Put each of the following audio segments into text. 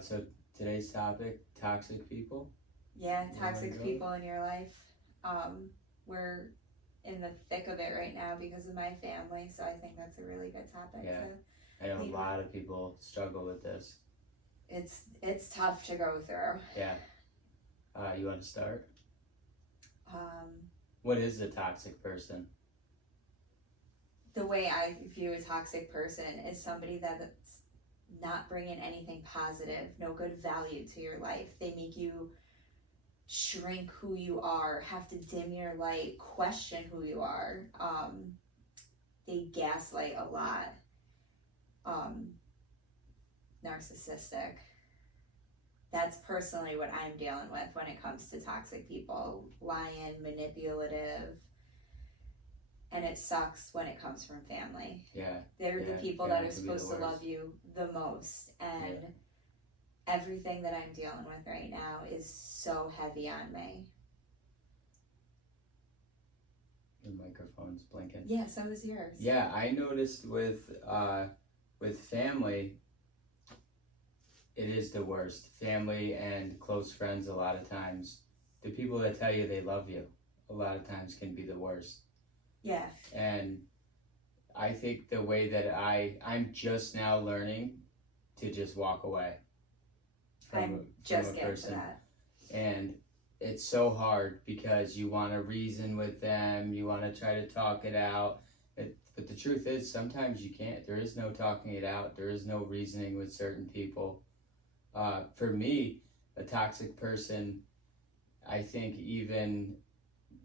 So today's topic, toxic people. Yeah, You wanna toxic go? people in your life. We're in the thick of it right now because of my family, so I think that's a really good topic. Yeah. To I know a lead lot of people struggle with this. It's tough to go through. Yeah. You want to start? Um, What is a toxic person? the way I view a toxic person is somebody that's not bringing anything positive, no good value to your life. They make you shrink who you are, have to dim your light, question who you are. They gaslight a lot. Um, Narcissistic. That's personally what I'm dealing with when it comes to toxic people. Lying, manipulative, and it sucks when it comes from family. Yeah. They're the people that are supposed to love you the most, and everything that I'm dealing with right now is so heavy on me. Your microphone's blinking. Yeah, so is yours. Yeah, I noticed with family, it is the worst. Family and close friends, a lot of times, the people that tell you they love you, a lot of times can be the worst. Yeah. And I think the way that I'm just now learning to just walk away from a person. To that. And it's so hard because you want to reason with them, you want to try to talk it out. But the truth is, sometimes you can't. There is no talking it out. There is no reasoning with certain people. For me, a toxic person, I think even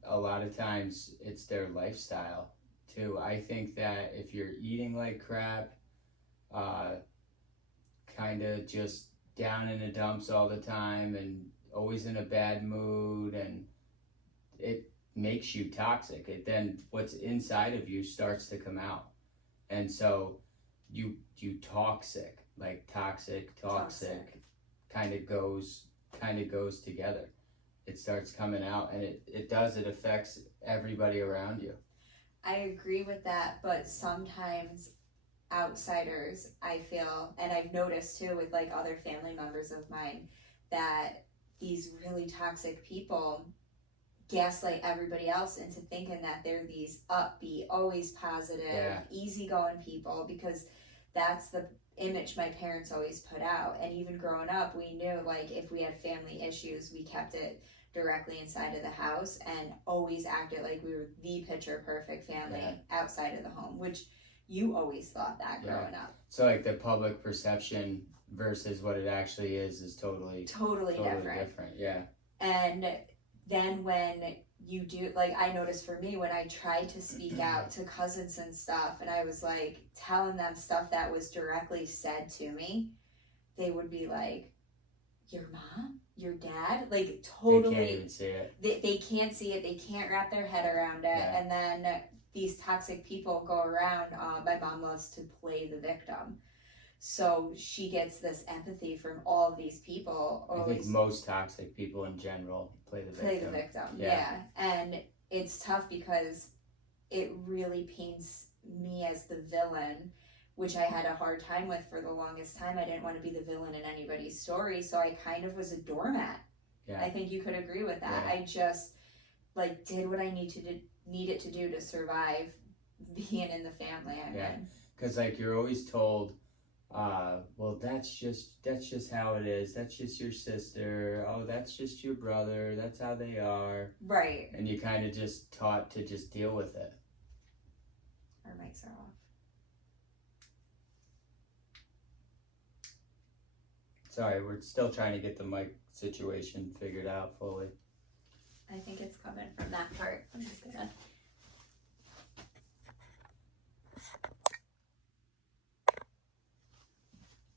a lot of times it's their lifestyle too. I think that if you're eating like crap, kind of just down in the dumps all the time and always in a bad mood, and it makes you toxic. It then what's inside of you starts to come out, and so you toxic, like toxic kind of goes together. It starts coming out, and it affects everybody around you. I agree with that, but sometimes outsiders, I feel, and I've noticed too with like other family members of mine, that these really toxic people gaslight everybody else into thinking that they're these upbeat, always positive, easygoing people, because that's the image my parents always put out. And even growing up, we knew like if we had family issues, we kept it directly inside of the house and always acted like we were the picture perfect family outside of the home, which you always thought that growing up. So like the public perception versus what it actually is totally different. Yeah. And then when you do, like I noticed for me when I tried to speak out to cousins and stuff, and I was like telling them stuff that was directly said to me, they would be like, your mom? Your dad? Like totally. They can't even see it. They can't see it. They can't wrap their head around it. And then these toxic people go around. My mom loves to play the victim. So she gets this empathy from all of these people. I think most toxic people in general play the victim. Yeah. And it's tough because it really paints me as the villain, which I had a hard time with for the longest time. I didn't want to be the villain in anybody's story, so I kind of was a doormat. Yeah. I think you could agree with that. Yeah. I just like did what I needed to do to survive being in the family I'm in. Because like you're always told, well, that's just how it is. That's just your sister. Oh, that's just your brother. That's how they are. Right. And you kind of just taught to just deal with it. Our mics are off. Sorry, we're still trying to get the mic situation figured out fully. I think it's coming from that part. I'm just gonna.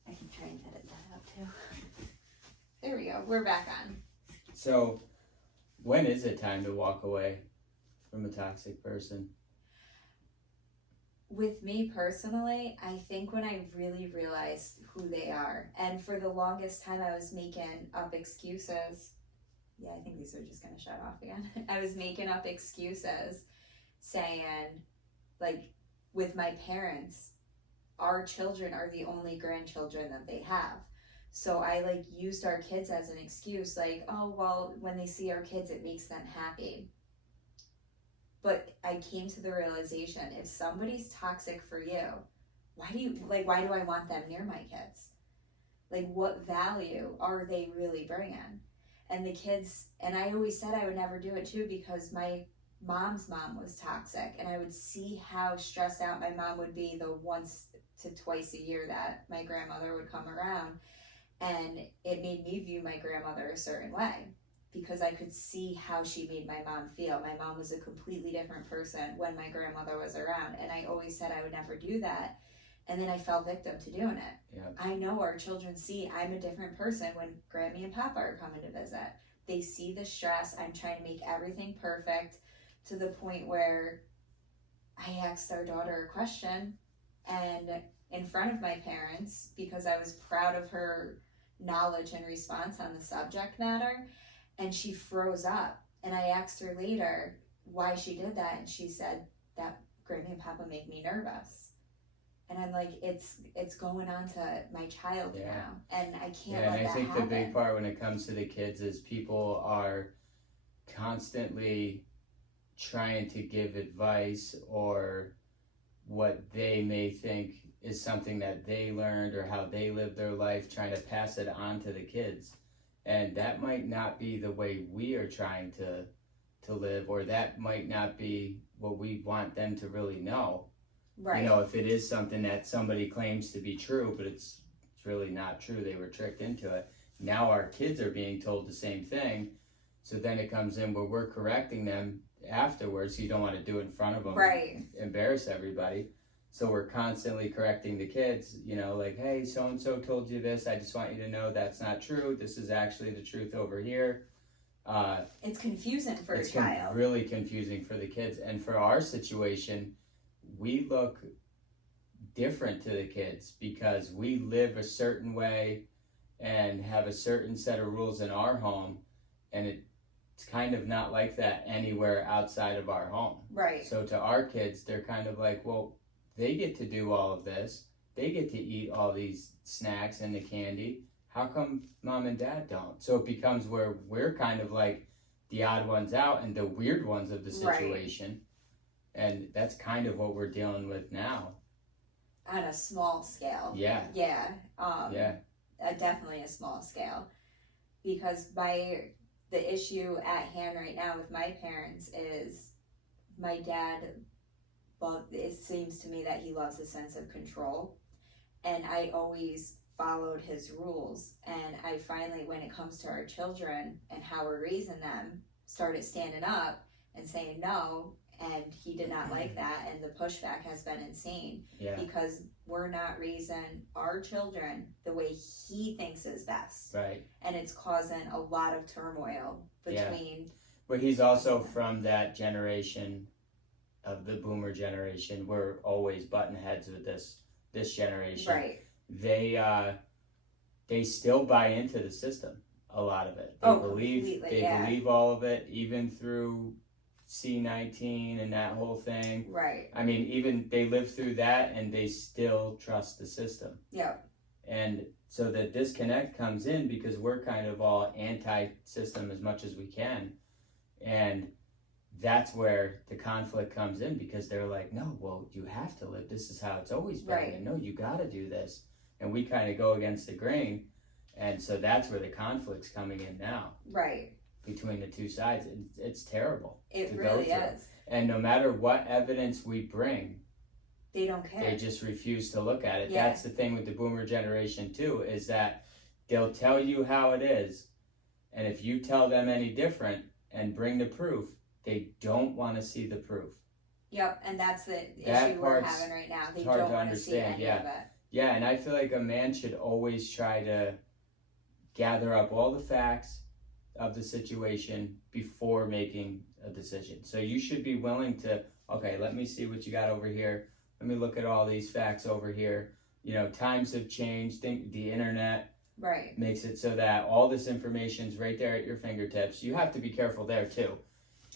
I can try and edit that out too. There we go. We're back on. So, when is it time to walk away from a toxic person? With me personally, I think when I really realized who they are, and for the longest time I was making up excuses. Yeah, I think these are just going to shut off again. I was making up excuses saying, like, with my parents, our children are the only grandchildren that they have. So I like used our kids as an excuse, like, oh, well, when they see our kids, it makes them happy. But I came to the realization, if somebody's toxic for you, why do I want them near my kids? Like, what value are they really bringing? And the kids, and I always said I would never do it too, because my mom's mom was toxic, and I would see how stressed out my mom would be the once to twice a year that my grandmother would come around. And it made me view my grandmother a certain way, because I could see how she made my mom feel. My mom was a completely different person when my grandmother was around, and I always said I would never do that. And then I fell victim to doing it. Yeah. I know our children see I'm a different person when Grammy and Papa are coming to visit. They see the stress. I'm trying to make everything perfect, to the point where I asked our daughter a question, and in front of my parents, because I was proud of her knowledge and response on the subject matter, and she froze up. And I asked her later why she did that, and she said that Grammy and Papa make me nervous. And I'm like, it's going on to my child now, and I can't let that happen. And I think the big part when it comes to the kids is people are constantly trying to give advice or what they may think is something that they learned or how they live their life, trying to pass it on to the kids. And that might not be the way we are trying to live, or that might not be what we want them to really know. Right. You know, if it is something that somebody claims to be true, but it's really not true, they were tricked into it. Now our kids are being told the same thing. So then it comes in where we're correcting them afterwards. So you don't want to do it in front of them, right? Embarrass everybody. So we're constantly correcting the kids, you know, like, hey, so-and-so told you this. I just want you to know that's not true. This is actually the truth over here. It's confusing for a child. It's really confusing for the kids. And for our situation, we look different to the kids because we live a certain way and have a certain set of rules in our home. And it's kind of not like that anywhere outside of our home. Right. So to our kids, they're kind of like, well, they get to do all of this. They get to eat all these snacks and the candy. How come mom and dad don't? So it becomes where we're kind of like the odd ones out and the weird ones of the situation. Right. And that's kind of what we're dealing with now. On a small scale. Yeah. Yeah. Definitely a small scale. Because the issue at hand right now with my parents is my dad, well, it seems to me that he loves a sense of control. And I always followed his rules. And I finally, when it comes to our children and how we're raising them, started standing up and saying no. And he did not like that. And the pushback has been insane. Yeah. Because we're not raising our children the way he thinks is best. Right. And it's causing a lot of turmoil between. But he's also from that generation of the boomer generation. We're always butting heads with this generation. Right. They still buy into the system, a lot of it. They believe all of it, even through C-19 and that whole thing. Right. I mean, even they live through that and they still trust the system. Yeah. And so the disconnect comes in because we're kind of all anti-system as much as we can. And that's where the conflict comes in because they're like, no, well, you have to live. This is how it's always been. Right. And no, you got to do this. And we kind of go against the grain. And so that's where the conflict's coming in now. Right. Between the two sides. It's terrible. It really is. And no matter what evidence we bring, they don't care. They just refuse to look at it. Yeah. That's the thing with the boomer generation too, is that they'll tell you how it is. And if you tell them any different and bring the proof, they don't want to see the proof. Yep, and that's the issue we're having right now. They don't want to see any of it. Yeah, and I feel like a man should always try to gather up all the facts of the situation before making a decision. So you should be willing to, okay, let me see what you got over here. Let me look at all these facts over here. You know, times have changed. The internet makes it so that all this information's right there at your fingertips. You have to be careful there too.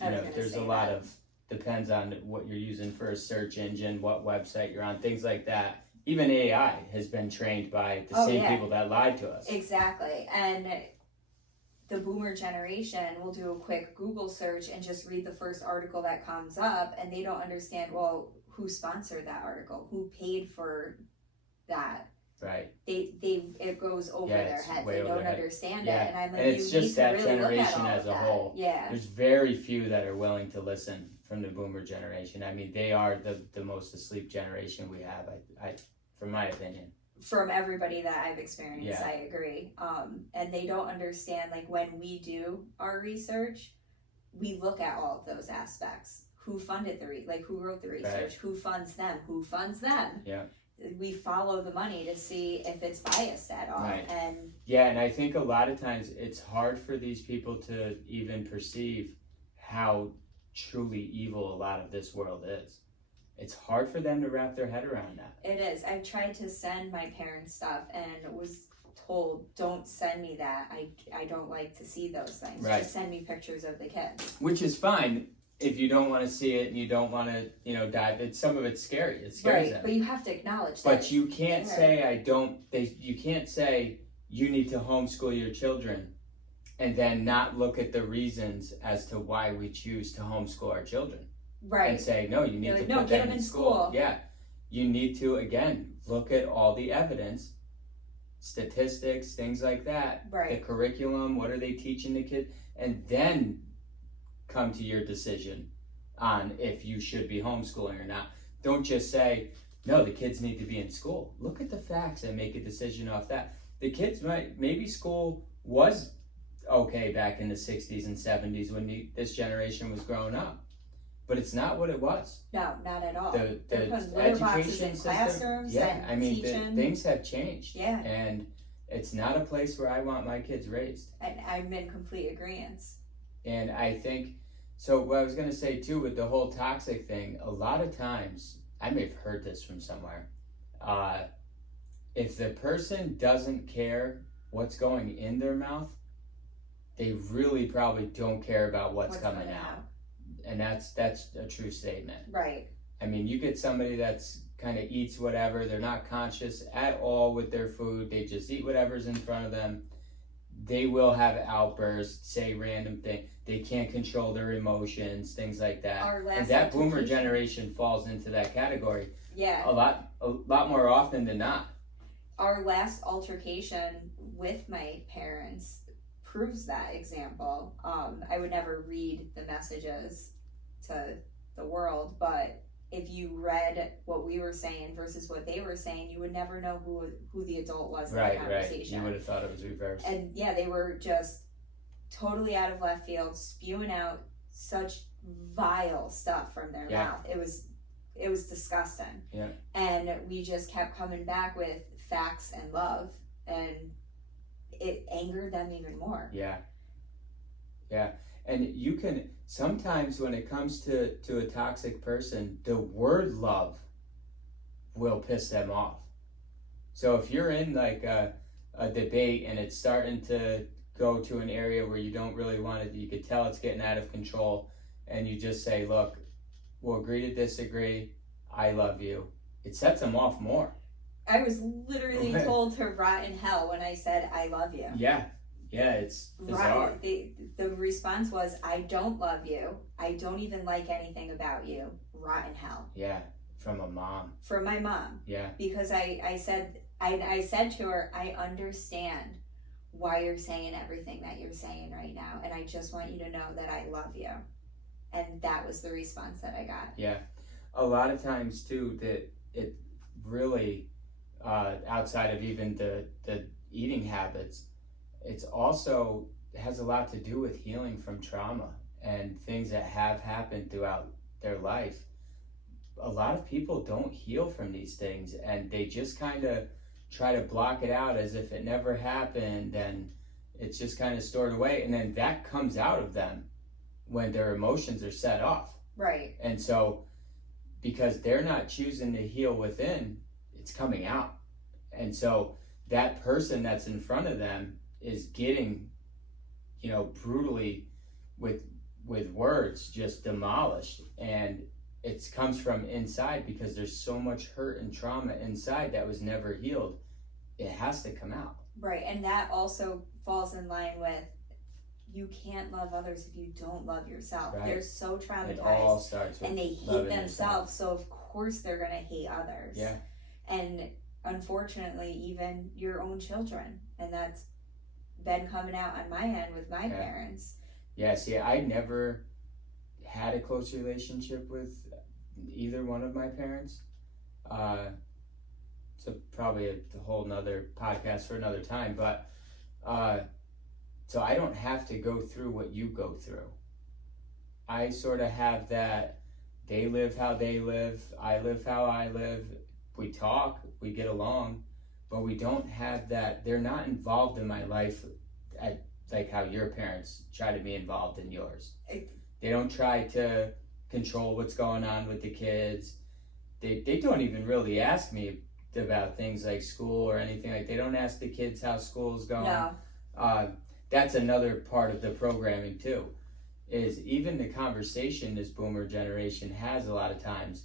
You know, there's a lot of, depends on what you're using for a search engine, what website you're on, things like that. even AI has been trained by the same people that lied to us. Exactly. And the boomer generation will do a quick Google search and just read the first article that comes up, and they don't understand, well, who sponsored that article, who paid for that. Right. It goes over their heads. They don't understand it. And I'm like, and it's you just need to that really generation look at all as a of that. whole. Yeah. There's very few that are willing to listen from the boomer generation. I mean, they are the most asleep generation we have, I from my opinion. From everybody that I've experienced, I agree. And they don't understand, like, when we do our research, we look at all of those aspects. Who funded who wrote the research? Who funds them? Who funds them? Yeah. We follow the money to see if it's biased at all. Right. And I think a lot of times it's hard for these people to even perceive how truly evil a lot of this world is. It's hard for them to wrap their head around that. It is. I've tried to send my parents stuff and was told, don't send me that. I don't like to see those things. Right. Just send me pictures of the kids. Which is fine if you don't want to see it and you don't want to, dive. Some of it's scary. It scares them. But you have to acknowledge that. But you can't say you can't say you need to homeschool your children and then not look at the reasons as to why we choose to homeschool our children. Right. And say, no, you need to put them in school. Yeah. You need to, again, look at all the evidence, statistics, things like that. Right. The curriculum, what are they teaching the kids? And then come to your decision on if you should be homeschooling or not. Don't just say, no, the kids need to be in school. Look at the facts and make a decision off that. The kids maybe school was okay back in the 60s and 70s when this generation was growing up. But it's not what it was. No, not at all. The education system, classrooms, things have changed. Yeah. And it's not a place where I want my kids raised. And I'm in complete agreement. And I think, so what I was going to say too with the whole toxic thing, a lot of times, I may have heard this from somewhere, if the person doesn't care what's going in their mouth, they really probably don't care about what's coming out. And that's a true statement. Right. I mean, you get somebody that's kind of eats whatever, they're not conscious at all with their food, they just eat whatever's in front of them. They will have outbursts, say random things. They can't control their emotions, things like that. And that boomer generation falls into that category. Yeah. A lot more often than not. Our last altercation with my parents proves that example. I would never read the messages to the world, but if you read what we were saying versus what they were saying, you would never know who the adult was in the conversation. Right. You would have thought it was reversed. And yeah, they were just totally out of left field, spewing out such vile stuff from their mouth. It was disgusting. Yeah. And we just kept coming back with facts and love, and it angered them even more. Yeah. And you can, sometimes when it comes to a toxic person, the word love will piss them off. So if you're in like a debate and it's starting to go to an area where you don't really want it, you could tell it's getting out of control, and you just say, look, we'll agree to disagree, I love you. It sets them off more. I was literally told to rot in hell when I said, I love you. Yeah, it's bizarre. Right. The response was, I don't love you. I don't even like anything about you. Rot in hell. Yeah, from a mom. From my mom. Yeah. Because I said to her, I understand why you're saying everything that you're saying right now, and I just want you to know that I love you. And that was the response that I got. Yeah. A lot of times, too, that it really, outside of even the eating habits, it's also has a lot to do with healing from trauma and things that have happened throughout their life. A lot of people don't heal from these things, and they just kind of try to block it out as if it never happened, and it's just kind of stored away, and then that comes out of them when their emotions are set off. Right. And so because they're not choosing to heal within, it's coming out. And so that person that's in front of them is getting, brutally with words just demolished. And it comes from inside because there's so much hurt and trauma inside that was never healed. It has to come out. Right, and that also falls in line with you can't love others if you don't love yourself. Right. They're so traumatized. It all starts with and they hate loving themselves, yourself. so of course they're going to hate others. Yeah. And unfortunately, even your own children. And that's been coming out on my end with my parents. Yeah, see, I never had a close relationship with either one of my parents. So probably a whole nother podcast for another time, but so I don't have to go through what you go through. I sort of have that, they live how they live, I live how I live, we talk, we get along, but we don't have that, they're not involved in my life at like how your parents try to be involved in yours. They don't try to control what's going on with the kids. They don't even really ask me about things like school or anything. Like, they don't ask the kids how school's going. No. That's another part of the programming too, is even the conversation this boomer generation has a lot of times,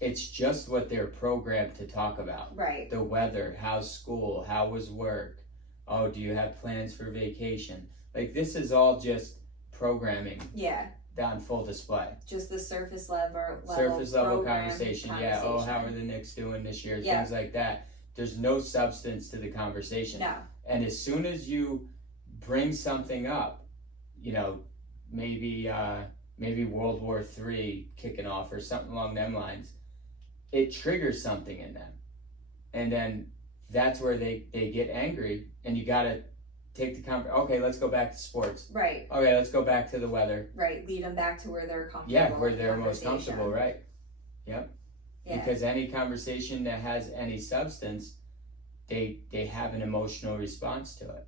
it's just what they're programmed to talk about. Right. The weather, how's school, how was work, oh, do you have plans for vacation? Like, this is all just programming. Yeah. On full display. Just the surface level conversation. Yeah, oh, how are the Knicks doing this year? Yeah. Things like that. There's no substance to the conversation. No. And as soon as you bring something up, you know, maybe World War III kicking off or something along them lines, it triggers something in them. And then that's where they get angry, and you gotta take the okay, let's go back to sports. Right. Okay, let's go back to the weather. Right, lead them back to where they're comfortable. Yeah, where they're most comfortable, right? Yep. Yeah. Because any conversation that has any substance, they have an emotional response to it.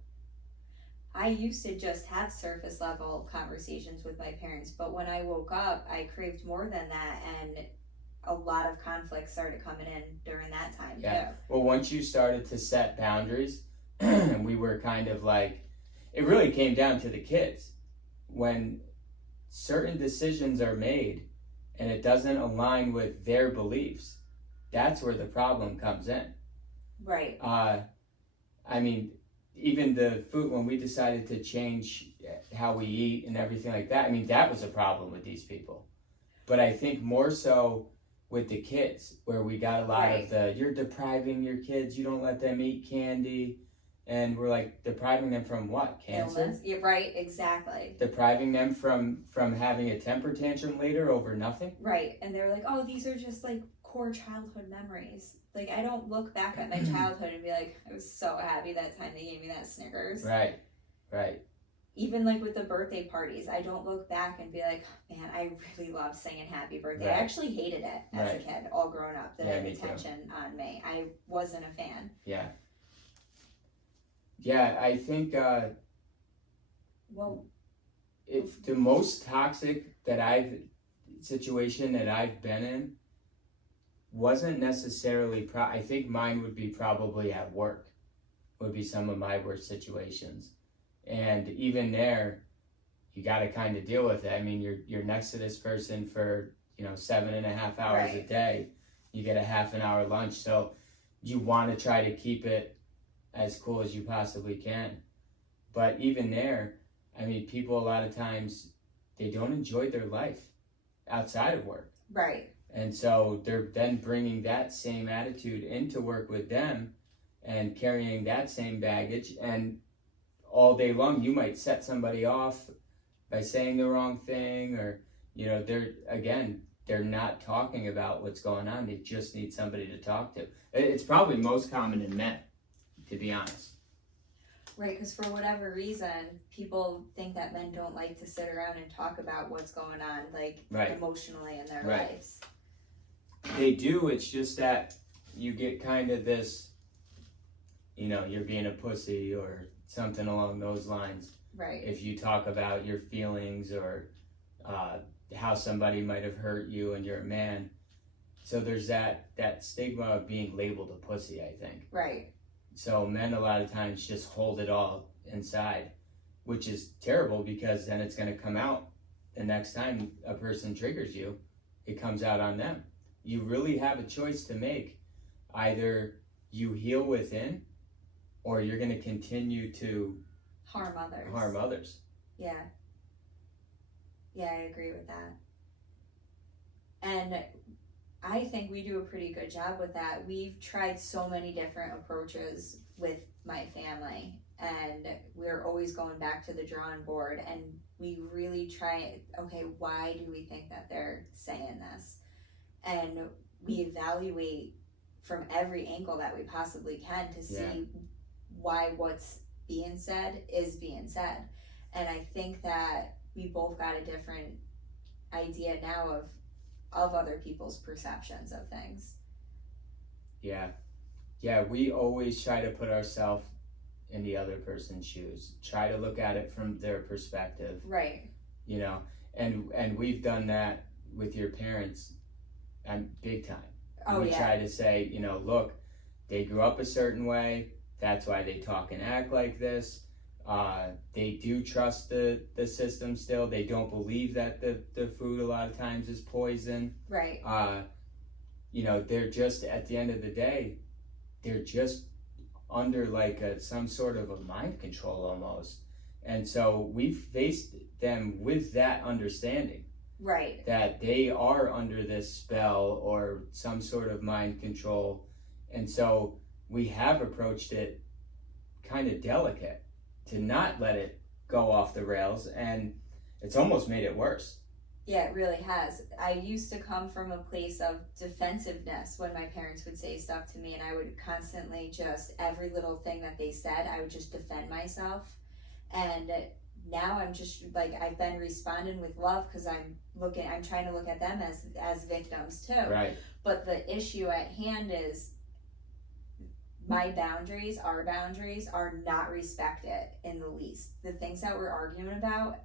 I used to just have surface level conversations with my parents, but when I woke up, I craved more than that, and a lot of conflict started coming in during that time too. Well, once you started to set boundaries, and we were kind of like, it really came down to the kids. When certain decisions are made and it doesn't align with their beliefs, that's where the problem comes in. Right. I mean, even the food, when we decided to change how we eat and everything like that, I mean, that was a problem with these people. But I think more so with the kids, where we got a lot of the, you're depriving your kids, you don't let them eat candy. And we're like, depriving them from what? Cancer? Illness. Yeah, right, exactly. Depriving them from having a temper tantrum later over nothing? Right, and they're like, oh, these are just like core childhood memories. Like, I don't look back at my childhood and be like, I was so happy that time they gave me that Snickers. Right. Even like with the birthday parties, I don't look back and be like, man, I really love singing happy birthday. I actually hated it as a kid, all grown up, the attention on me. I wasn't a fan. Yeah, I think if the most toxic situation that I've been in wasn't necessarily, I think mine would be probably at work, would be some of my worst situations. And even there, you got to kind of deal with it. I mean, you're next to this person for, 7.5 hours a day. You get a half an hour lunch, so you want to try to keep it as cool as you possibly can. But even there, I mean, people a lot of times, they don't enjoy their life outside of work. Right. And so they're then bringing that same attitude into work with them and carrying that same baggage. And all day long, you might set somebody off by saying the wrong thing, or, they're not talking about what's going on. They just need somebody to talk to. It's probably most common in men, to be honest. Right, because for whatever reason, people think that men don't like to sit around and talk about what's going on, emotionally in their lives. They do, it's just that you get kind of this, you're being a pussy or something along those lines. Right. If you talk about your feelings or how somebody might have hurt you and you're a man. So there's that stigma of being labeled a pussy, I think. Right. So men a lot of times just hold it all inside, which is terrible, because then it's going to come out the next time a person triggers you. it comes out on them. You really have a choice to make. Either you heal within, or you're going to continue to harm others. Yeah. Yeah, I agree with that. And I think we do a pretty good job with that. We've tried so many different approaches with my family, and we're always going back to the drawing board, and we really try, okay, why do we think that they're saying this? And we evaluate from every angle that we possibly can to see why what's being said is being said. And I think that we both got a different idea now of other people's perceptions of things. Yeah, we always try to put ourselves in the other person's shoes, try to look at it from their perspective, right? You know, and we've done that with your parents, and big time. We try to say, you know, look, they grew up a certain way, that's why they talk and act like this. They do trust the system still. They don't believe that the food a lot of times is poison. Right. You know, they're just, at the end of the day, they're just under like some sort of a mind control almost. And so we've faced them with that understanding. Right. That they are under this spell or some sort of mind control. And so we have approached it kind of delicate to not let it go off the rails, and it's almost made it worse. Yeah, it really has. I used to come from a place of defensiveness when my parents would say stuff to me, and I would constantly just, every little thing that they said, I would just defend myself. And now I'm just like, I've been responding with love, because I'm trying to look at them as victims too. Right. But the issue at hand is our boundaries are not respected in the least. The things that we're arguing about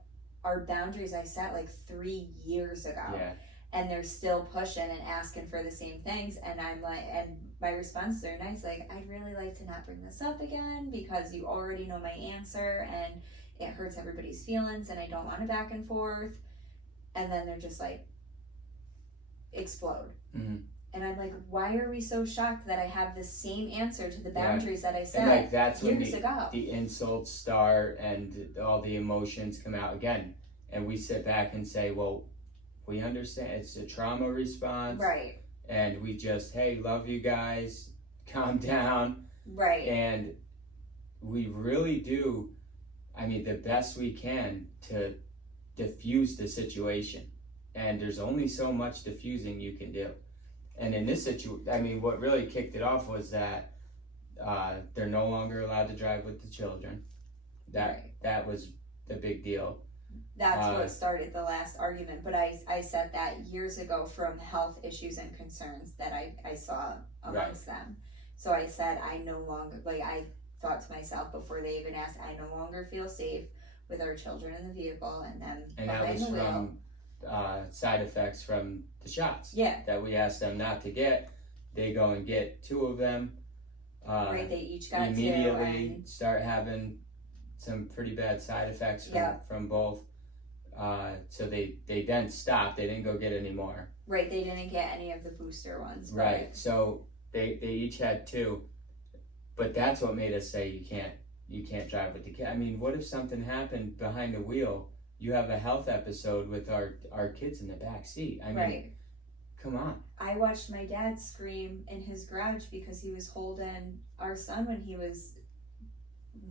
are boundaries I set like 3 years ago. Yeah. And they're still pushing and asking for the same things, and I'm like, and my responses are nice, like, I'd really like to not bring this up again because you already know my answer and it hurts everybody's feelings and I don't want to back and forth. And then they're just like, explode. Mm-hmm. And I'm like, why are we so shocked that I have the same answer to the boundaries that I set and like that's years when ago? The insults start and all the emotions come out again. And we sit back and say, well, we understand it's a trauma response. Right. And we just, hey, love you guys, calm down. Right. And we really do, I mean, the best we can to diffuse the situation. And there's only so much diffusing you can do. And in this situation, I mean, what really kicked it off was that they're no longer allowed to drive with the children. That was the big deal. That's what started the last argument. But I said that years ago from health issues and concerns that I saw amongst them. So I said, I no longer, like, I thought to myself before they even asked, I no longer feel safe with our children in the vehicle and them behind the wheel. From side effects from the shots. Yeah. That we asked them not to get. They go and get 2 of them. Right, they each got immediately start having some pretty bad side effects from both. So they then stopped. They didn't go get any more. Right, they didn't get any of the booster ones. Right. So they each had 2. But that's what made us say you can't drive with the kid. I mean, what if something happened behind the wheel? You have a health episode with our kids in the back seat. I mean, come on. I watched my dad scream in his garage because he was holding our son when he was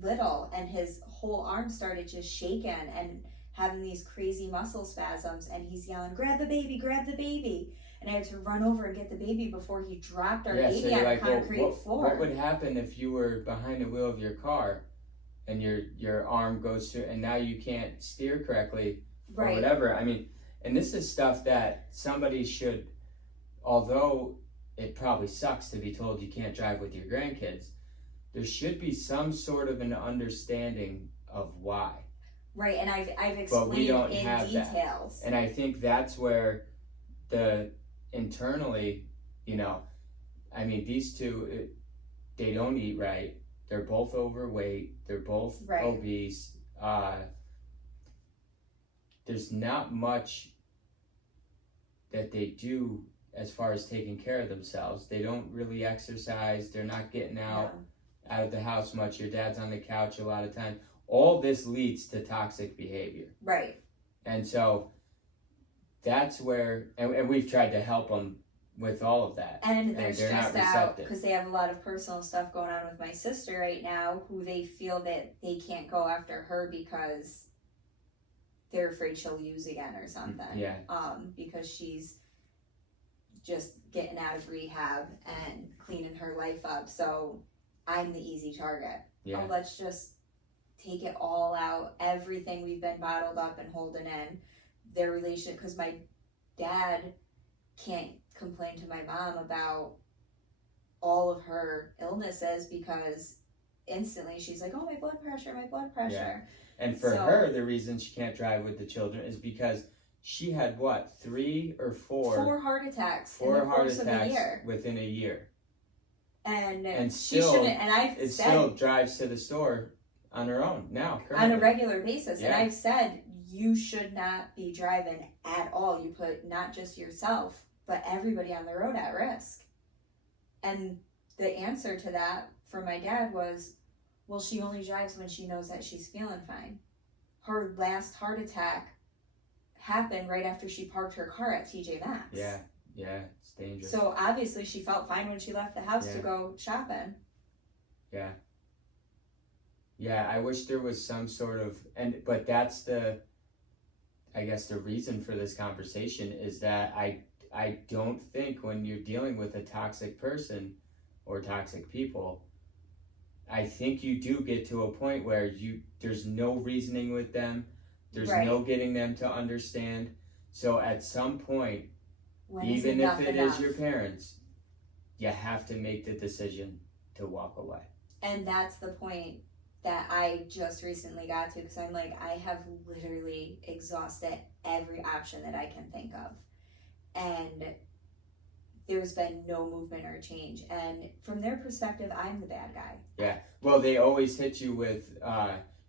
little, and his whole arm started just shaking and having these crazy muscle spasms, and he's yelling, grab the baby. And I had to run over and get the baby before he dropped our baby on the concrete floor. What would happen if you were behind the wheel of your car and your arm goes through, and now you can't steer correctly or whatever? I mean, and this is stuff that somebody should, although it probably sucks to be told you can't drive with your grandkids, there should be some sort of an understanding of why. Right, and I've explained but we don't in have details. That. And I think that's where internally, you know, I mean, these 2, they don't eat right. They're both overweight. They're both obese. There's not much that they do as far as taking care of themselves. They don't really exercise. They're not getting out of the house much. Your dad's on the couch a lot of times. All this leads to toxic behavior. Right. And so that's where, and we've tried to help them with all of that. And they're stressed out receptive. because they have a lot of personal stuff going on with my sister right now, who they feel that they can't go after her because they're afraid she'll use again or something. Yeah. Because she's just getting out of rehab and cleaning her life up. So I'm the easy target. Yeah. Oh, let's just take it all out. Everything we've been bottled up and holding in. Their relationship, because my dad can't complain to my mom about all of her illnesses because instantly she's like, oh, my blood pressure. Yeah. And for her, the reason she can't drive with the children is because she had what, 3 or 4? 4 heart attacks. Of a year. Within a year. And still, she shouldn't. And I've said, still drives to the store on her own now. Currently. On a regular basis. Yeah. And I've said, you should not be driving at all. You put not just yourself, but everybody on the road at risk. And the answer to that from my dad was, well, she only drives when she knows that she's feeling fine. Her last heart attack happened right after she parked her car at TJ Maxx. Yeah, it's dangerous. So obviously she felt fine when she left the house to go shopping. Yeah, I wish there was some sort of, but that's I guess the reason for this conversation is that I don't think when you're dealing with a toxic person or toxic people, I think you do get to a point where there's no reasoning with them. There's no getting them to understand. So at some point, even if it is your parents, you have to make the decision to walk away. And that's the point that I just recently got to, because I'm like, I have literally exhausted every option that I can think of. And there's been no movement or change. And from their perspective, I'm the bad guy. Yeah. Well, they always hit you with,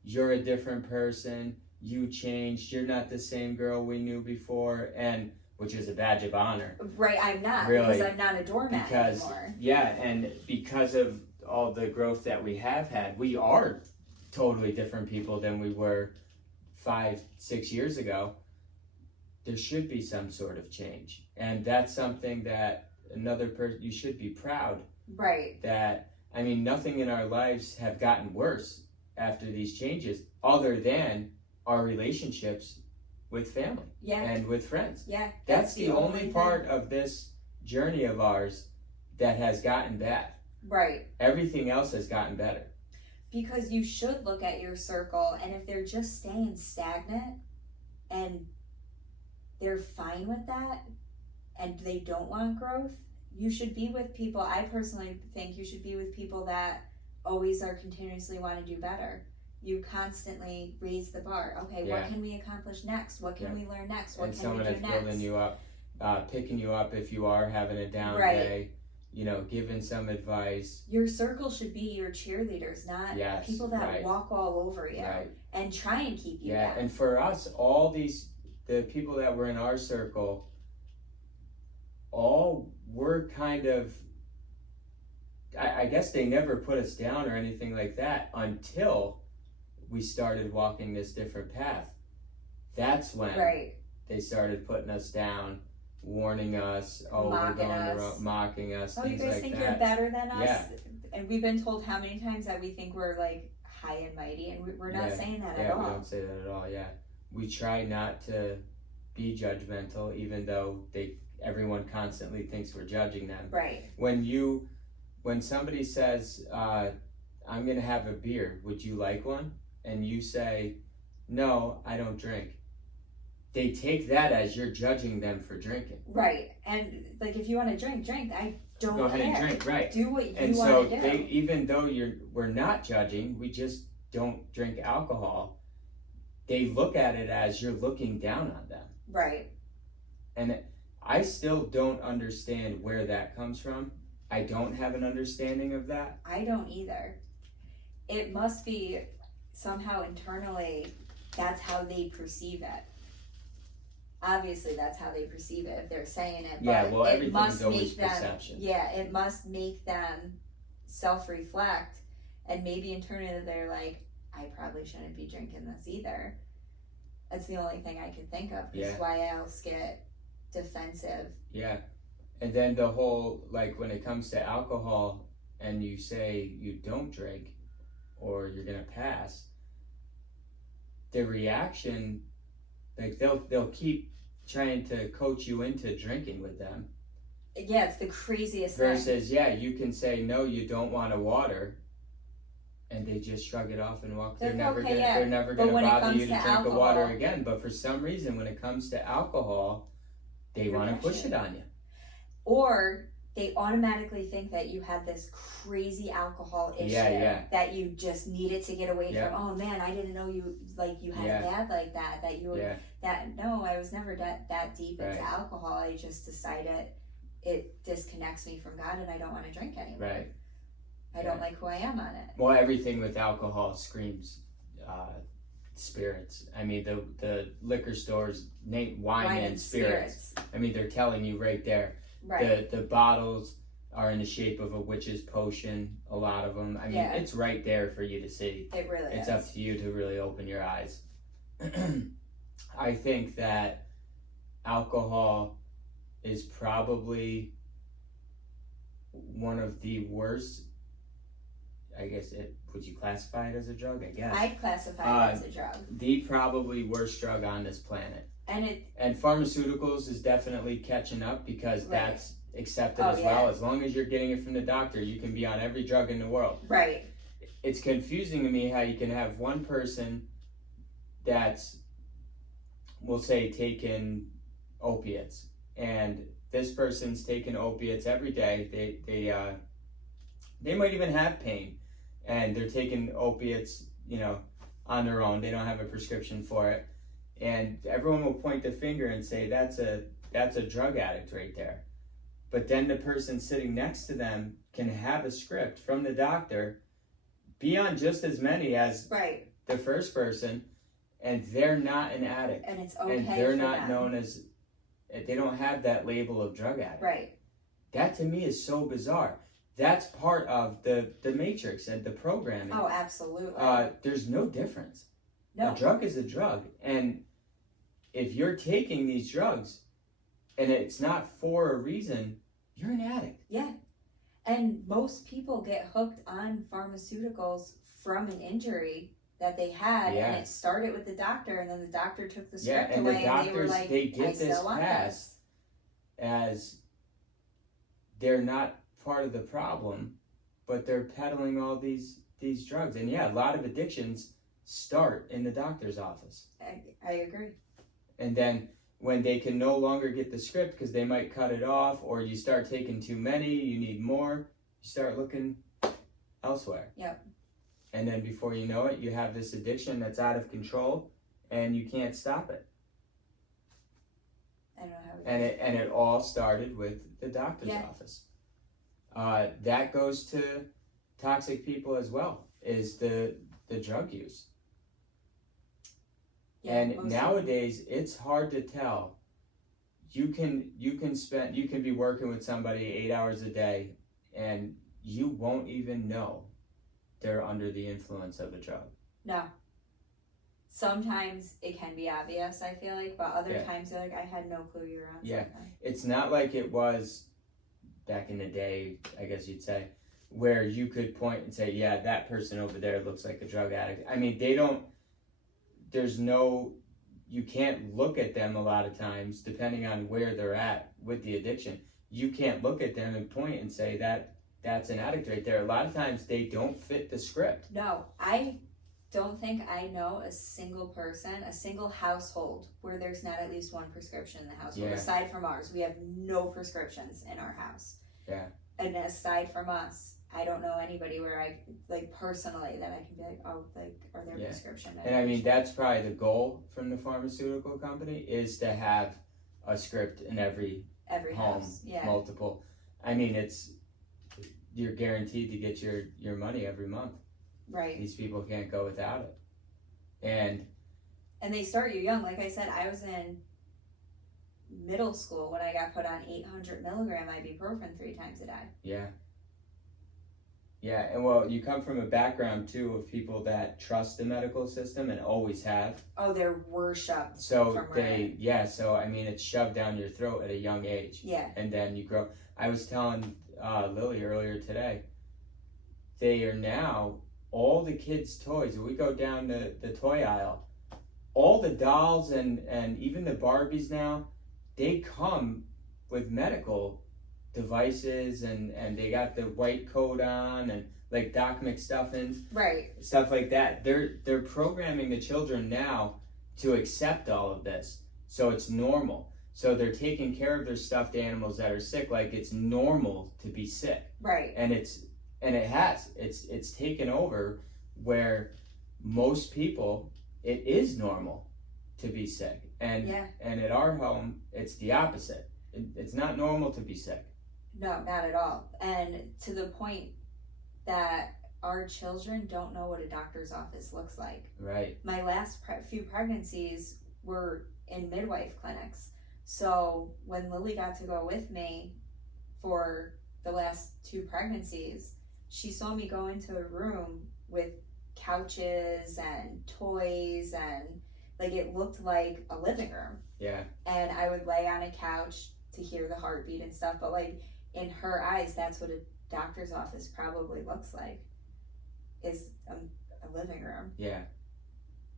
you're a different person. You changed. You're not the same girl we knew before. And which is a badge of honor. Right. I'm not. Really, because I'm not a doormat anymore. Yeah. And because of all the growth that we have had, we are totally different people than we were 5-6 years ago. There should be some sort of change, and that's something that another person, you should be proud. Right. That, I mean, nothing in our lives have gotten worse after these changes, other than our relationships with family and with friends. Yeah. That's the only part of this journey of ours that has gotten bad. Right. Everything else has gotten better. Because you should look at your circle, and if they're just staying stagnant and they're fine with that and they don't want growth, you should be with people. I personally think you should be with people that always are continuously want to do better. You constantly raise the bar. Okay, what can we accomplish next? What can we learn next? What can we do next? And someone that's building you up, picking you up if you are having a down day. You know, giving some advice. Your circle should be your cheerleaders, not people that walk all over you and try and keep you down. And for us, the people that were in our circle, all were kind of, I guess they never put us down or anything like that until we started walking this different path. That's when they started putting us down, warning us, mocking us, oh, things you guys like think that. You're better than us? Yeah. And we've been told how many times that we think we're like high and mighty, and we're not saying that at all. Yeah, we don't say that at all, We try not to be judgmental, even though everyone constantly thinks we're judging them. Right. When somebody says, I'm gonna have a beer, would you like one? And you say, no, I don't drink. They take that as you're judging them for drinking. Right. And like, if you want to drink. I don't Go ahead care. and drink, right. Do what you want to do. And so even though we're not judging, we just don't drink alcohol, they look at it as you're looking down on them. Right. And I still don't understand where that comes from. I don't have an understanding of that. I don't either. It must be somehow internally, that's how they perceive it. obviously that's how they perceive it if they're saying it. Yeah, but well, it everything's must always make them, perception. yeah, it must make them self-reflect, and maybe in turn they're like, I probably shouldn't be drinking this either. That's the only thing I can think of. Because why else get defensive? Yeah, and then the whole, like, when it comes to alcohol, and you say you don't drink, or you're gonna pass, the reaction, like, they'll keep trying to coach you into drinking with them. Yeah, it's the craziest thing. Versus, yeah, you can say no, you don't want a water, and they just shrug it off and walk. They're never gonna bother you to drink a water again. But for some reason, when it comes to alcohol, they want to push it on you. Or they automatically think that you had this crazy alcohol issue that you just needed to get away from. Oh man, I didn't know you had a dad like that. That you were no, I was never that deep into alcohol. I just decided it disconnects me from God, and I don't want to drink anymore. Right. I don't like who I am on it. Well, everything with alcohol screams spirits. I mean, the liquor stores name wine and spirits. I mean, they're telling you right there. Right. The bottles are in the shape of a witch's potion. A lot of them. I mean, it's right there for you to see. It really is. It's up to you to really open your eyes. I think that alcohol is probably one of the worst. I guess would you classify it as a drug? I guess I'd classify it as a drug. The probably worst drug on this planet. And pharmaceuticals is definitely catching up because that's accepted as well. As long as you're getting it from the doctor, you can be on every drug in the world. Right. It's confusing to me how you can have one person that's, we'll say, taking opiates, and this person's taking opiates every day. They might even have pain, and they're taking opiates, on their own. They don't have a prescription for it, and everyone will point the finger and say that's a drug addict right there. But then the person sitting next to them can have a script from the doctor, be on just as many as the first person, and they're not an addict, and it's okay, and they're not known as. They don't have that label of drug addict. Right. That to me is so bizarre. That's part of the matrix and the programming. Oh, absolutely. There's no difference. No. A drug is a drug. And if you're taking these drugs and it's not for a reason, you're an addict. Yeah. And most people get hooked on pharmaceuticals from an injury that they had, and it started with the doctor, and then the doctor took the script away, the doctors, and they were like, they get this passed as they're not part of the problem, but they're peddling all these drugs. And a lot of addictions start in the doctor's office. I agree. And then when they can no longer get the script because they might cut it off, or you start taking too many, you need more, you start looking elsewhere. Yep. And then before you know it, you have this addiction that's out of control, and you can't stop it. I don't know how. And it all started with the doctor's office. That goes to toxic people as well. Is the drug use. Yeah, and nowadays it's hard to tell. You can be working with somebody 8 hours a day, and you won't even know they're under the influence of a drug. No. Sometimes it can be obvious, I feel like, but other times you're like, I had no clue you were on something. It's not like it was back in the day, I guess you'd say, where you could point and say, yeah, that person over there looks like a drug addict. I mean, you can't look at them a lot of times, depending on where they're at with the addiction. You can't look at them and point and say that's an addict right there. A lot of times they don't fit the script. No, I don't think I know a single person, a single household where there's not at least one prescription in the household. Aside from ours, we have no prescriptions in our house. Yeah. And aside from us, I don't know anybody where I, like, personally, that I can be like, oh, like, are there prescription medications? And I mean, that's probably the goal from the pharmaceutical company, is to have a script in every home, house. Multiple. I mean, you're guaranteed to get your money every month. Right. These people can't go without it. And they start you young. Like I said, I was in middle school when I got put on 800 milligram ibuprofen 3 times a day. Yeah. Yeah, and well, you come from a background too of people that trust the medical system and always have. Oh, they're worshipped. So so I mean, it's shoved down your throat at a young age. Yeah. And then you grow. I was telling Lily earlier today, they are now, all the kids' toys, we go down the toy aisle, all the dolls and even the Barbies now, they come with medical devices and they got the white coat on and like Doc McStuffins, right, stuff like that. They're programming the children now to accept all of this, so it's normal. So they're taking care of their stuffed animals that are sick like it's normal to be sick. Right. And it's taken over where most people, it is normal to be sick. And at our home, it's the opposite. It's not normal to be sick. No, not at all. And to the point that our children don't know what a doctor's office looks like. Right. My last few pregnancies were in midwife clinics. So when Lily got to go with me for the last 2 pregnancies, she saw me go into a room with couches and toys and like it looked like a living room. Yeah. And I would lay on a couch to hear the heartbeat and stuff, but like in her eyes, that's what a doctor's office probably looks like, is a living room. Yeah.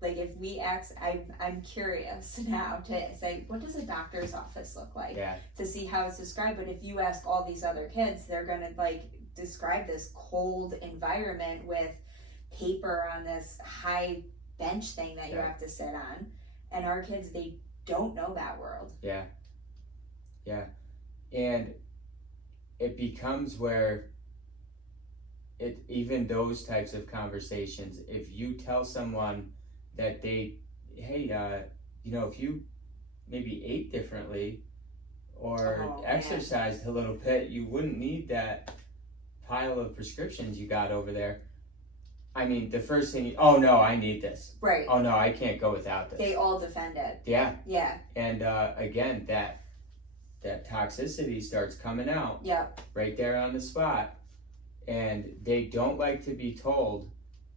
Like if we ask, I'm curious now to say, what does a doctor's office look like? Yeah. To see how it's described. But if you ask all these other kids, they're gonna like describe this cold environment with paper on this high bench thing that you have to sit on. And our kids, they don't know that world. Yeah. Yeah. And it becomes where even those types of conversations, if you tell someone that if you maybe ate differently or exercised a little bit, you wouldn't need that pile of prescriptions you got over there. I mean, the first thing, oh no, I need this. Right. Oh no, I can't go without this. They all defend it. Yeah. Yeah. And again, that toxicity starts coming out. Yep. Right there on the spot. And they don't like to be told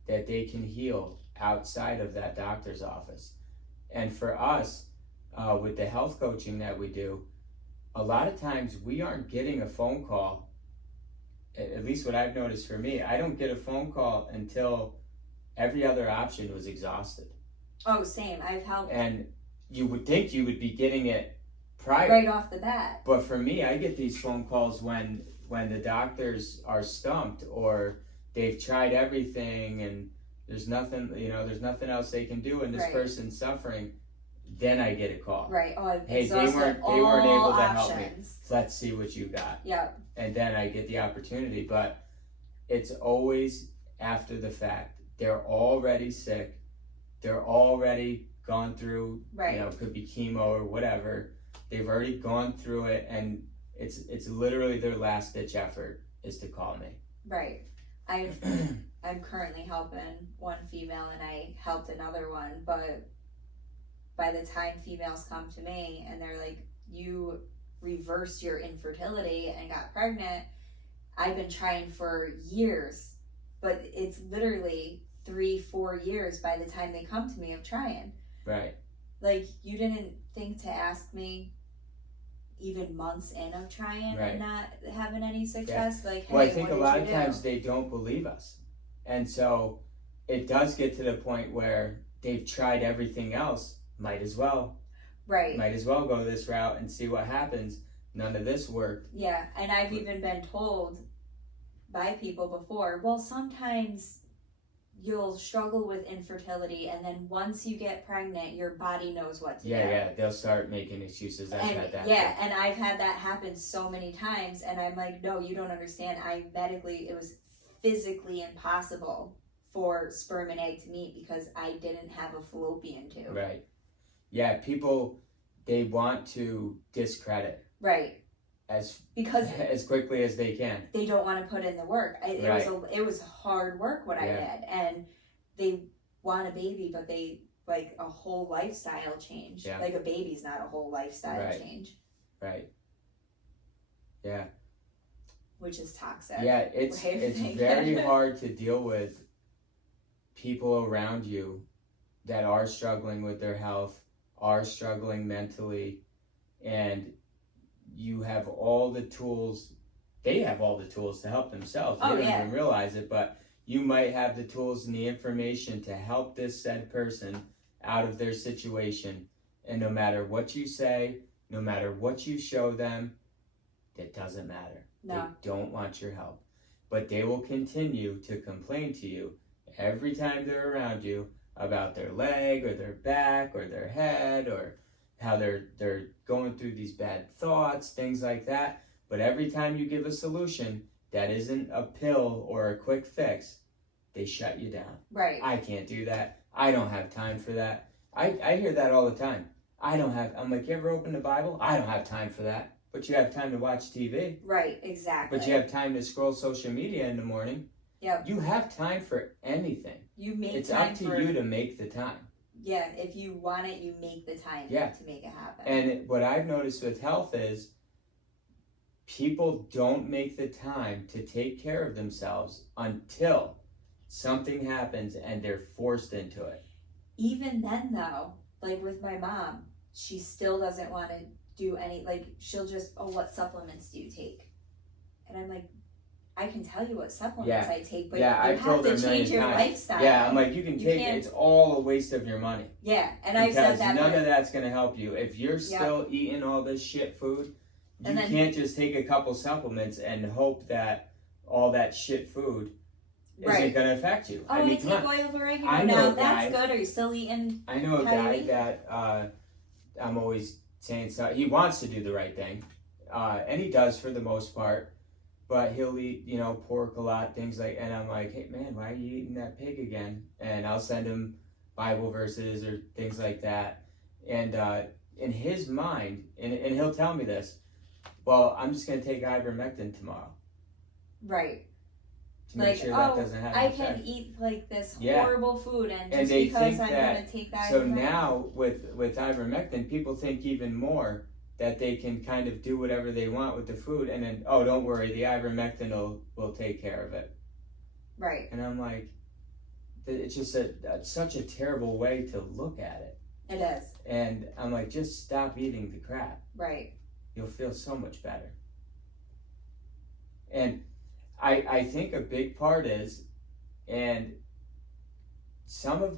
that they can heal outside of that doctor's office. And for us, with the health coaching that we do, a lot of times we aren't getting a phone call. At least what I've noticed for me, I don't get a phone call until every other option was exhausted. Oh, same. I've helped. And you would think you would be getting it prior. Right off the bat. But for me, I get these phone calls when the doctors are stumped or they've tried everything and there's nothing else they can do and this person's suffering, then I get a call. Right. Oh, hey, they weren't able to help me. Options. Let's see what you got. Yep. And then I get the opportunity, but it's always after the fact. They're already sick. They're already gone through, could be chemo or whatever. They've already gone through it, and it's literally their last ditch effort is to call me. Right. I'm currently helping one female, and I helped another one, but by the time females come to me and they're like, you reversed your infertility and got pregnant, I've been trying for years, but it's literally 3-4 years by the time they come to me of trying. Right. Like, you didn't think to ask me even months in of trying and not having any success? Like, hey, well, I think a lot of times do? they don't believe us. And so it does get to the point where they've tried everything else. Might as well go this route and see what happens. None of this worked. Yeah, and I've even been told by people before, well, sometimes you'll struggle with infertility, and then once you get pregnant, your body knows what to do. Yeah, they'll start making excuses. I've had that. Yeah, and I've had that happen so many times, and I'm like, no, you don't understand. It was physically impossible for sperm and egg to meet because I didn't have a fallopian tube. Right. Yeah, people, they want to discredit. Right. As quickly as they can. They don't want to put in the work. It was hard work what I did, and they want a baby, but they like a whole lifestyle change. Yeah. Like a baby's not a whole lifestyle Right. change. Right. Yeah. Which is toxic. Yeah, it's very hard to deal with people around you that are struggling with their health, are struggling mentally, and you have all the tools. They have all the tools to help themselves. They don't even realize it, but you might have the tools and the information to help this said person out of their situation. And no matter what you say, no matter what you show them, it doesn't matter. No. They don't want your help. But they will continue to complain to you every time they're around you about their leg or their back or their head or how they're going through these bad thoughts, things like that. But every time you give a solution that isn't a pill or a quick fix, they shut you down. Right. I can't do that. I don't have time for that. I hear that all the time. I'm like, you ever open the Bible? I don't have time for that. But you have time to watch TV. Right, exactly. But you have time to scroll social media in the morning. Yep. You have time for anything. You make it's time up to you to make the time. Yeah, if you want it, you make the time to make it happen. And what I've noticed with health is people don't make the time to take care of themselves until something happens and they're forced into it. Even then, though, like with my mom, she still doesn't want to do any, like, she'll just, oh, what supplements do you take? And I'm like, I can tell you what supplements I take, but you I've have told her to a million change your times. lifestyle. Yeah, I'm like, you can take it. It's all a waste of your money. Yeah, and I've said that. Because none of that's going to help you. If you're still eating all this shit food, you can't just take a couple supplements and hope that all that shit food isn't going to affect you. Oh, I take oil of oregano now. That's good. Are you still eating? I know a guy that I'm always saying so. He wants to do the right thing, and he does for the most part. But he'll eat, pork a lot, things like, and I'm like, hey man, why are you eating that pig again? And I'll send him Bible verses or things like that. And in his mind, and he'll tell me this, well, I'm just going to take ivermectin tomorrow. Right. To make sure that doesn't happen. I can eat like this horrible food and just they because think I'm going to take that. So now with ivermectin, people think even more that they can kind of do whatever they want with the food, and then, oh, don't worry, the ivermectin will take care of it. Right. And I'm like, it's just such a terrible way to look at it. It is. And I'm like, just stop eating the crap. Right. You'll feel so much better. And I think a big part is, and some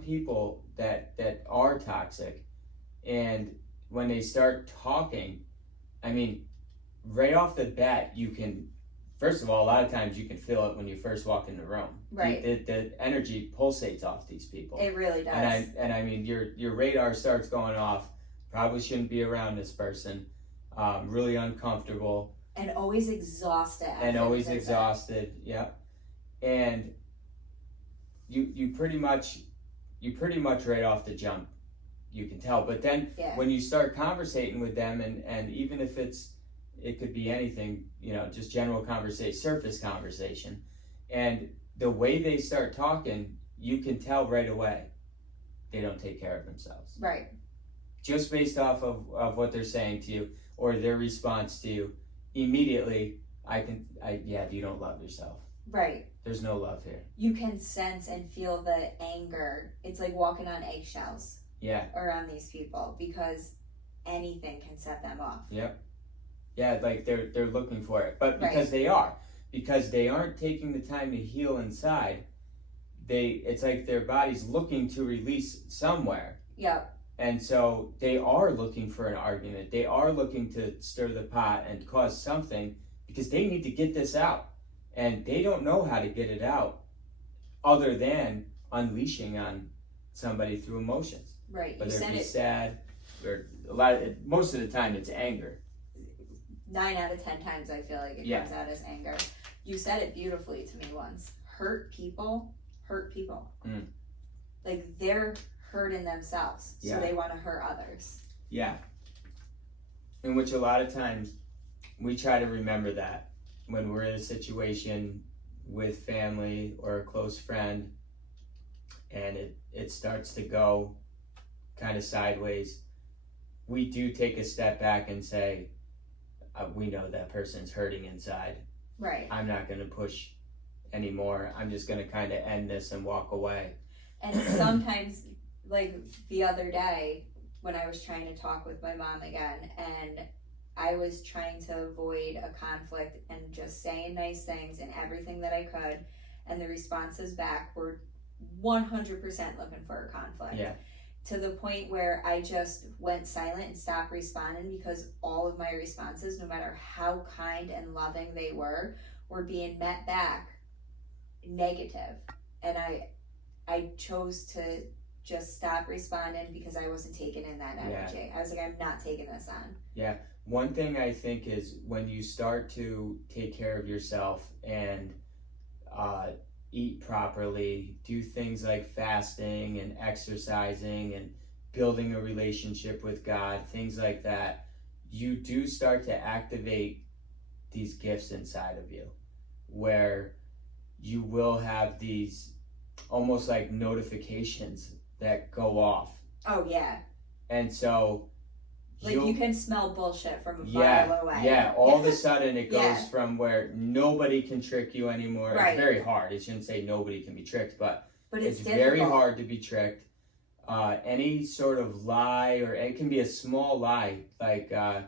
people that are toxic, and when they start talking, I mean, right off the bat, you can, first of all, a lot of times you can feel it when you first walk in the room. Right. The energy pulsates off these people. It really does. And I mean, your radar starts going off. Probably shouldn't be around this person. Really uncomfortable. And always exhausted. Yep. And you pretty much right off the jump, you can tell. But then when you start conversating with them, and even if it could be anything, just general conversation, surface conversation, and the way they start talking, you can tell right away they don't take care of themselves. Right. Just based off of what they're saying to you or their response to you, immediately you don't love yourself. Right. There's no love here. You can sense and feel the anger. It's like walking on eggshells. Yeah. Around these people, because anything can set them off. Yep. Yeah, like they're looking for it, but because they aren't taking the time to heal inside, it's like their body's looking to release somewhere. Yep. And so they are looking for an argument. They are looking to stir the pot and cause something because they need to get this out, and they don't know how to get it out other than unleashing on somebody through emotions. Right. Whether it be sad, or most of the time it's anger. 9 out of 10 times I feel like it comes out as anger. You said it beautifully to me once. Hurt people. Mm. Like they're hurting themselves, so they want to hurt others. Yeah. In which a lot of times we try to remember that when we're in a situation with family or a close friend, and it starts to go kind of sideways, we do take a step back and say, we know that person's hurting inside. Right. I'm not going to push anymore. I'm just going to kind of end this and walk away. And sometimes, like the other day, when I was trying to talk with my mom again, and I was trying to avoid a conflict and just saying nice things and everything that I could, and the responses back were 100% looking for a conflict. Yeah. To the point where I just went silent and stopped responding, because all of my responses, no matter how kind and loving they were being met back negative. And I chose to just stop responding because I wasn't taking in that energy. I was like, I'm not taking this on. Yeah. One thing I think is when you start to take care of yourself and eat properly, do things like fasting and exercising and building a relationship with God, things like that, you do start to activate these gifts inside of you where you will have these almost like notifications that go off. Oh, yeah. And so like you can smell bullshit from a mile away. Yeah, all of a sudden it goes from where nobody can trick you anymore. Right. It's very hard. I shouldn't say nobody can be tricked, but it's very hard to be tricked. Any sort of lie, or it can be a small lie, like, I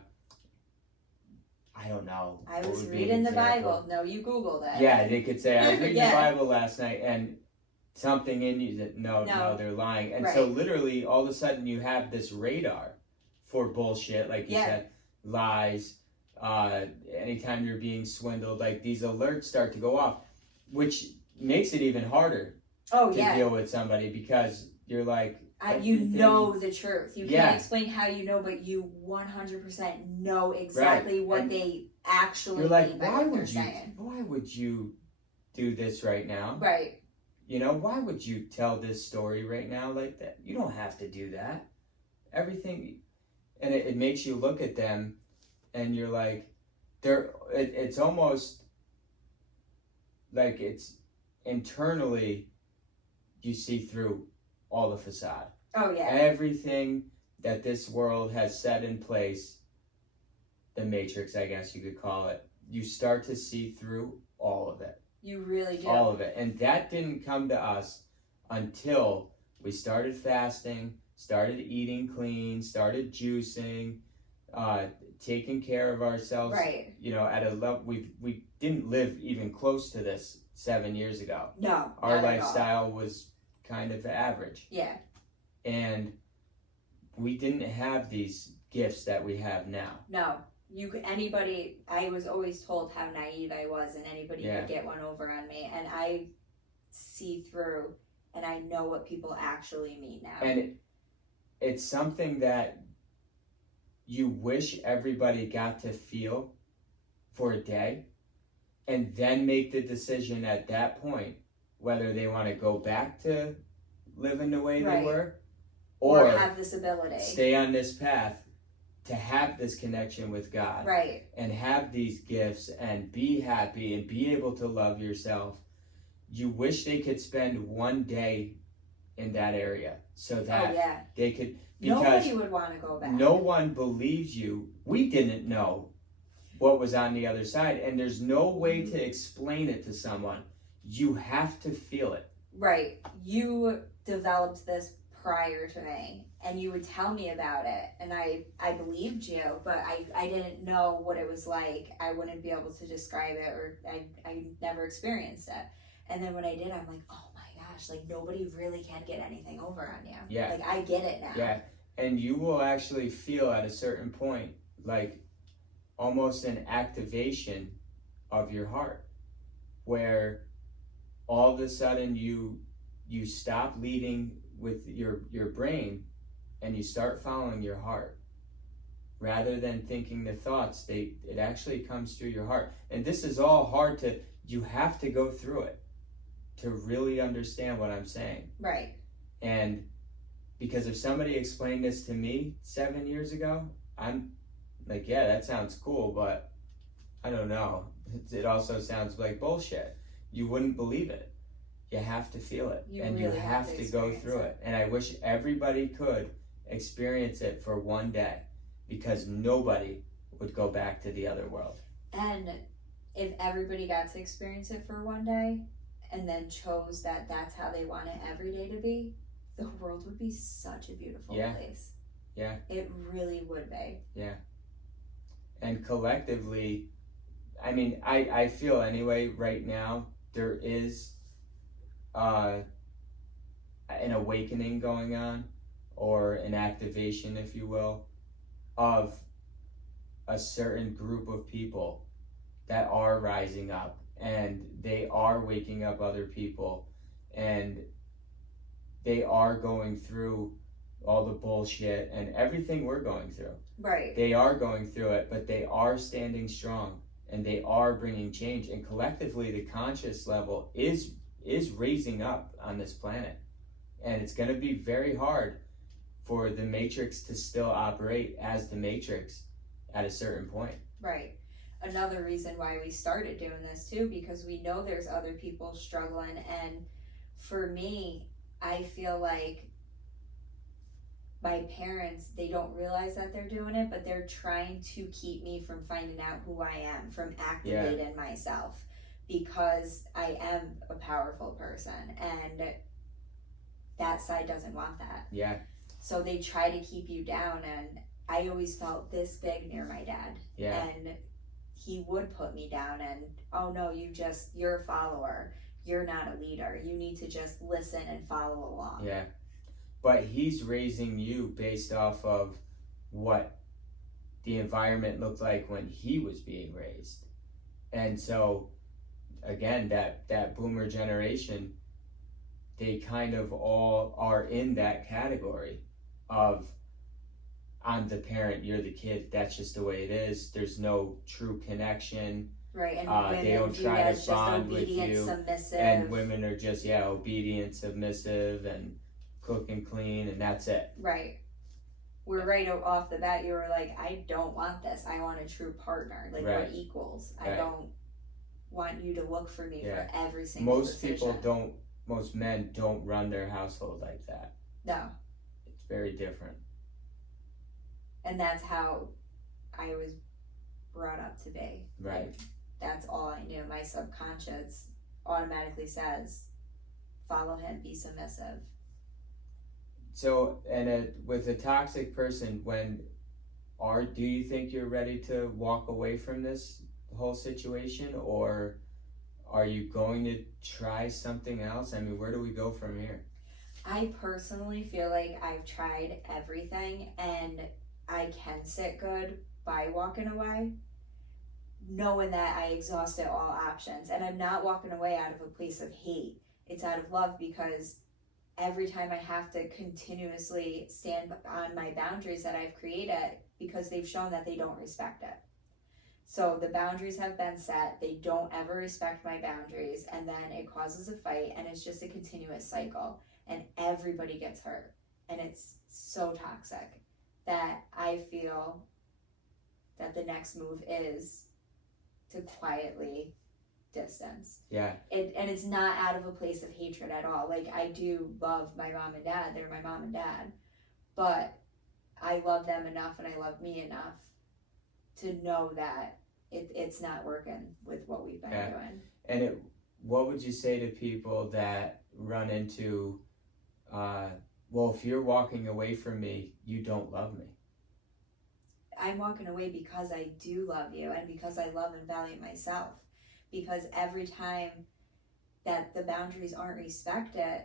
don't know. I was reading the Bible. No, you Googled it. Yeah, they could say, I was reading the Bible last night, and something in you that, no, they're lying. And so literally, all of a sudden, you have this radar for bullshit, like you said, lies, anytime you're being swindled, like these alerts start to go off, which makes it even harder to deal with somebody, because you're like, you know the truth. You can't explain how you know, but you 100% know exactly what they actually you're like, mean by what they're saying. Why would you do this right now? Right. You know, why would you tell this story right now like that? You don't have to do that. Everything, and it makes you look at them, and you're like, it's almost like it's internally, you see through all the facade. Oh, yeah. Everything that this world has set in place, the matrix, I guess you could call it, you start to see through all of it. You really do. All of it. And that didn't come to us until we started fasting, started eating clean, started juicing, taking care of ourselves. Right. You know, at a level, we didn't live even close to this 7 years ago. No. Our lifestyle was kind of average. Yeah. And we didn't have these gifts that we have now. No. Anybody, I was always told how naive I was, and anybody could get one over on me. And I see through, and I know what people actually mean now. And it's something that you wish everybody got to feel for a day, and then make the decision at that point whether they want to go back to living the way they were, or have this ability, stay on this path to have this connection with God, and have these gifts and be happy and be able to love yourself. You wish they could spend one day in that area so that they could, because nobody would want to go back. No one believes you. We didn't know what was on the other side, and there's no way to explain it to someone. You have to feel it. Right. You developed this prior to me, and you would tell me about it, and I believed you, but I didn't know what it was like. I wouldn't be able to describe it, or I never experienced it. And then when I did, I'm like, oh my gosh, like nobody really can get anything over on you. Yeah. Like I get it now. Yeah. And you will actually feel at a certain point like almost an activation of your heart, where all of a sudden you stop leading with your brain and you start following your heart rather than thinking the thoughts. It actually comes through your heart. And this is all hard you have to go through it to really understand what I'm saying. Right. And because if somebody explained this to me 7 years ago, I'm like, yeah, that sounds cool, but I don't know. It also sounds like bullshit. You wouldn't believe it. you have to feel it, You and really you have have to to go experience through it. And I wish everybody could experience it for one day, because nobody would go back to the other world. And if everybody got to experience it for one day and then chose that that's how they want it every day to be, the world would be such a beautiful place. Yeah. It really would be. Yeah. And collectively, I mean, I feel anyway right now there is an awakening going on, or an activation, if you will, of a certain group of people that are rising up, and they are waking up other people, and they are going through all the bullshit and everything we're going through. Right. They are going through it, but they are standing strong, and they are bringing change, and collectively the conscious level is raising up on this planet. And it's going to be very hard for the matrix to still operate as the matrix at a certain point. Right. Another reason why we started doing this too, because we know there's other people struggling. And for me, I feel like my parents, they don't realize that they're doing it, but they're trying to keep me from finding out who I am, from activating myself, because I am a powerful person, and that side doesn't want that. Yeah. So they try to keep you down, and I always felt this big near my dad. Yeah. And he would put me down and, oh no, you're a follower. You're not a leader. You need to just listen and follow along. Yeah. But he's raising you based off of what the environment looked like when he was being raised. And so, again, that boomer generation, they kind of all are in that category of, I'm the parent, you're the kid, that's just the way it is. There's no true connection. Right, and they don't try to bond with you. Submissive. And women are just, obedient, submissive, and cook and clean, and that's it. Right. We're right off the bat, you were like, I don't want this. I want a true partner. Like, we're equals. I don't want you to look for me for every single decision. Most men don't run their household like that. No. It's very different. And that's how I was brought up to be. Right. Like, that's all I knew. My subconscious automatically says, follow him, be submissive. So, and with a toxic person, do you think you're ready to walk away from this whole situation, or are you going to try something else? I mean, where do we go from here? I personally feel like I've tried everything, and I can sit good by walking away, knowing that I exhausted all options. And I'm not walking away out of a place of hate. It's out of love, because every time I have to continuously stand on my boundaries that I've created, because they've shown that they don't respect it. So the boundaries have been set, they don't ever respect my boundaries, and then it causes a fight, and it's just a continuous cycle, and everybody gets hurt, and it's so toxic that I feel that the next move is to quietly distance. Yeah. And it's not out of a place of hatred at all. Like, I do love my mom and dad. They're my mom and dad. But I love them enough, and I love me enough to know that it's not working with what we've been doing. And what would you say to people that run into, well, if you're walking away from me, you don't love me? I'm walking away because I do love you, and because I love and value myself. Because every time that the boundaries aren't respected,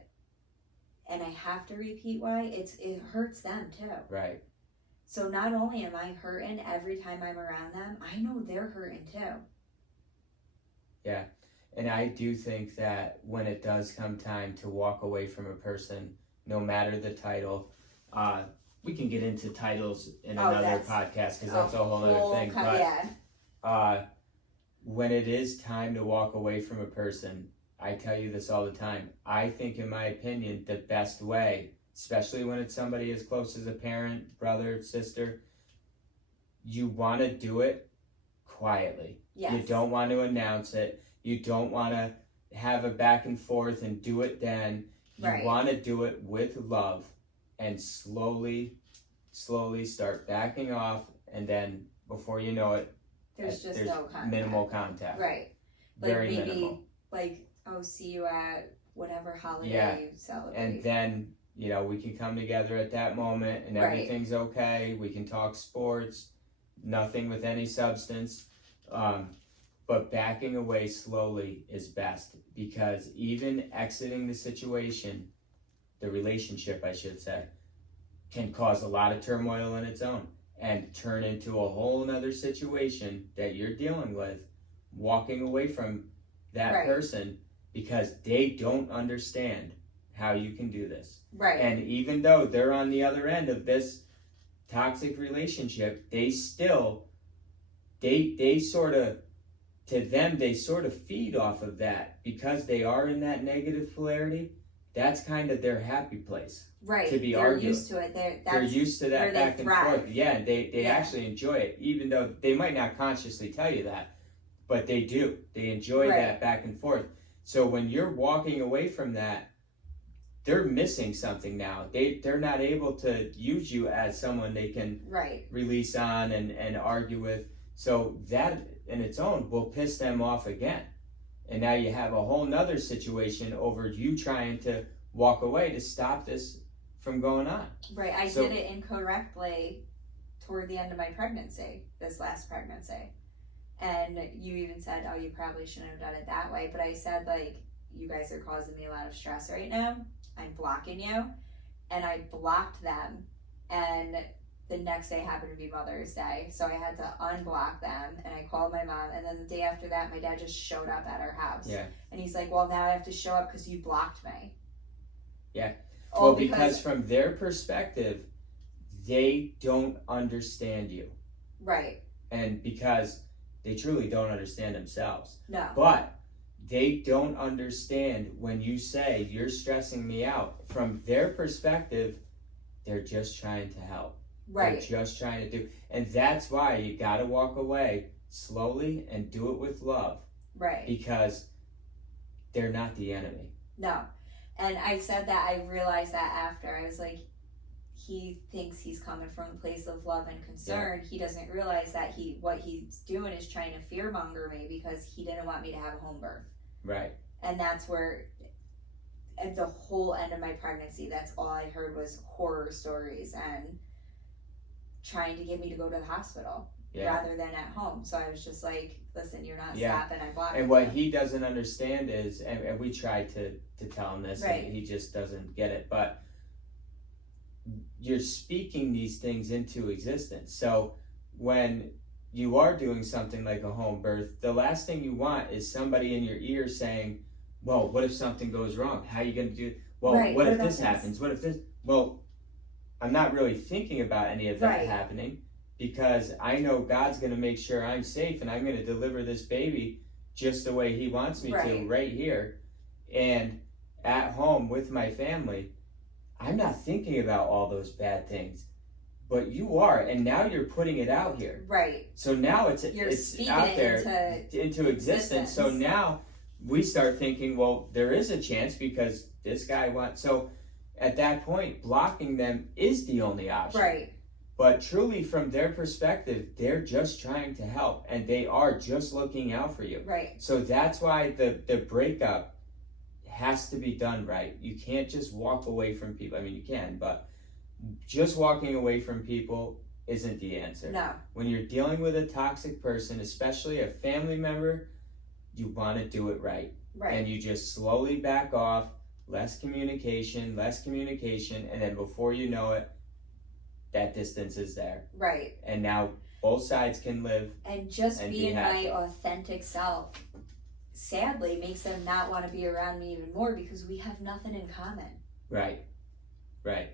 and I have to repeat why, it hurts them too. Right. So not only am I hurting every time I'm around them, I know they're hurting too. Yeah. And I do think that when it does come time to walk away from a person, no matter the title, we can get into titles in another podcast, because that's a whole other thing. But when it is time to walk away from a person, I tell you this all the time, I think, in my opinion, the best way, especially when it's somebody as close as a parent, brother, sister, you want to do it quietly. Yes. You don't want to announce it. You don't want to have a back and forth and do it then. You Right. want to do it with love and slowly start backing off, and then before you know it, There's just no contact. minimal contact. Right. Like Very maybe, minimal. like, oh, see you at whatever holiday Yeah. you celebrate. And then, you know, we can come together at that moment and Right. everything's okay. We can talk sports, nothing with any substance. But backing away slowly is best, because even exiting the situation, the relationship, I should say, can cause a lot of turmoil in its own and turn into a whole nother situation that you're dealing with, walking away from that Right. person because they don't understand how you can do this. Right. And even though they're on the other end of this toxic relationship, they still, they sort of, to them, they sort of feed off of that because they are in that negative polarity. That's kind of their happy place. Right. To be they're arguing. used to it. They're used to that where they back and thrive. forth. Yeah, they Yeah. actually enjoy it, even though they might not consciously tell you that, but they do. They enjoy Right. that back and forth. So when you're walking away from that, they're missing something now. They're not able to use you as someone they can Right. release on and argue with. So that in its own will piss them off again. And now you have a whole nother situation over you trying to walk away to stop this from going on. Right. I So- did it incorrectly toward the end of my pregnancy, this last pregnancy. And you even said, oh, you probably shouldn't have done it that way. But I said, like, you guys are causing me a lot of stress right now. I'm blocking you. And I blocked them. And the next day happened to be Mother's Day. So I had to unblock them. And I called my mom. And then the day after that, my dad just showed up at our house. Yeah. And he's like, well, now I have to show up because you blocked me. Yeah. All Well, because from their perspective, they don't understand you. Right. And because they truly don't understand themselves. No. But they don't understand when you say you're stressing me out. From their perspective, they're just trying to help. Right. They're just trying to do. And that's why you got to walk away slowly and do it with love. Right. Because they're not the enemy. No. And I said that, I realized that after. I was like, he thinks he's coming from a place of love and concern. Yeah. He doesn't realize that what he's doing is trying to fearmonger me because he didn't want me to have a home birth. Right. And that's where, at the whole end of my pregnancy, that's all I heard was horror stories and trying to get me to go to the hospital rather than at home. So I was just like, listen, you're not stopping, I'm blocking. And what he doesn't understand is, and we tried to tell him this, right. and he just doesn't get it, but you're speaking these things into existence. So when you are doing something like a home birth, the last thing you want is somebody in your ear saying, well, what if something goes wrong? How are you going to do it? Well, right. what if this happens? What if this? Well, I'm not really thinking about any of that right. happening, because I know God's going to make sure I'm safe and I'm going to deliver this baby just the way he wants me to right here. And at home with my family, I'm not thinking about all those bad things, but you are, and now you're putting it out here. Right. So now it's out there into existence. So now we start thinking, well, there is a chance because this guy wants. So at that point, blocking them is the only option. Right. But truly, from their perspective, they're just trying to help, and they are just looking out for you. Right. So that's why the breakup has to be done right. You can't just walk away from people. I mean, you can, but just walking away from people isn't the answer. No. When you're dealing with a toxic person, especially a family member, you want to do it right. Right. And you just slowly back off, less communication, and then before you know it, that distance is there. Right. And now both sides can live. And just and being my authentic self, sadly, makes them not want to be around me even more because we have nothing in common. Right. Right.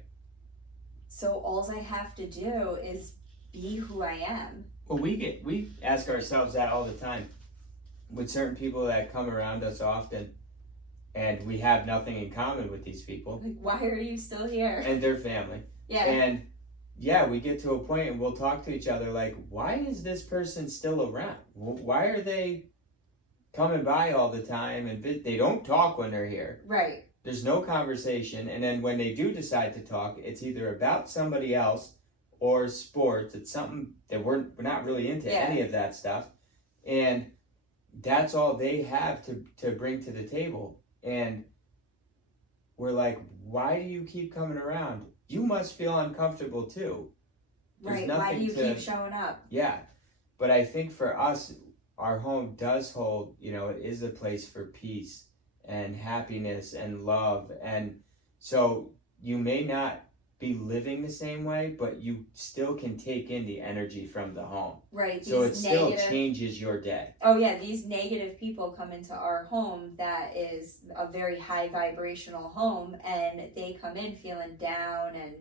So all I have to do is be who I am. Well, we ask ourselves that all the time with certain people that come around us often, and we have nothing in common with these people. Like, why are you still here? And their family. Yeah. And yeah, we get to a point and we'll talk to each other like, why is this person still around? Why are they coming by all the time, and they don't talk when they're here. Right. There's no conversation, and then when they do decide to talk, it's either about somebody else or sports. It's something that we're not really into any of that stuff, and that's all they have to bring to the table. And we're like, why do you keep coming around? You must feel uncomfortable too. Right. Why do you keep showing up? Yeah. But I think for us, our home does hold, it is a place for peace and happiness and love. And so you may not be living the same way, but you still can take in the energy from the home. Right. So it still changes your day. Oh yeah, these negative people come into our home that is a very high vibrational home, and they come in feeling down and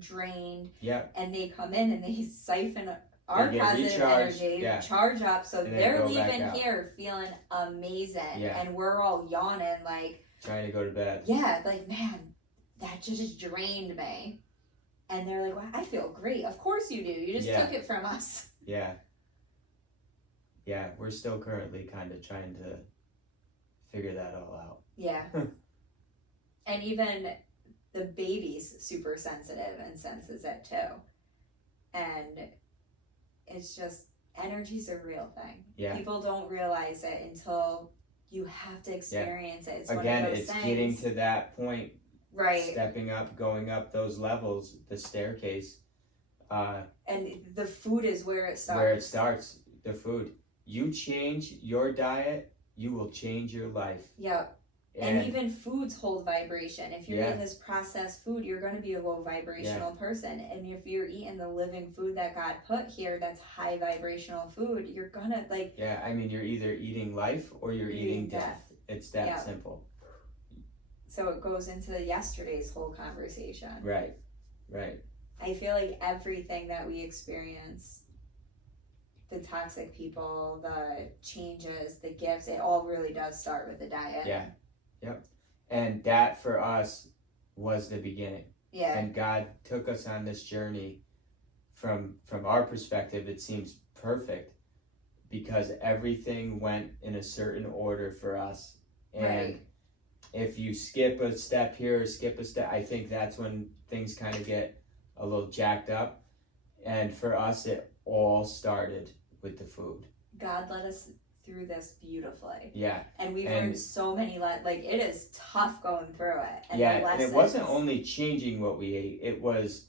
drained. Yep. And they come in and they siphon our positive energy, charge up, so they're leaving here feeling amazing, and we're all yawning like trying to go to bed. Yeah, like, man, that just drained me. And they're like, well, I feel great. Of course you do. You just took it from us. Yeah. Yeah, we're still currently kind of trying to figure that all out. Yeah. And even the baby's super sensitive and senses it too. And it's just, energy's a real thing. Yeah. People don't realize it until you have to experience it. It's again, one of those things. Getting to that point. Right. Stepping up, going up those levels, the staircase. And the food is where it starts. Where it starts, the food. You change your diet, you will change your life. Yep. And even foods hold vibration. If you're eating this processed food, you're going to be a low vibrational person. And if you're eating the living food that God put here, that's high vibrational food, you're going to like... Yeah, I mean, you're either eating life or you're eating death. It's that simple. So it goes into yesterday's whole conversation. Right, right. I feel like everything that we experience, the toxic people, the changes, the gifts, it all really does start with the diet. Yeah. Yep. And that for us was the beginning. Yeah. And God took us on this journey. From our perspective, it seems perfect because everything went in a certain order for us. And if you skip a step here or skip a step, I think that's when things kind of get a little jacked up. And for us, it all started with the food. God led us through this beautifully. Yeah. And we've learned so many like it is tough going through it. And and it wasn't only changing what we ate, it was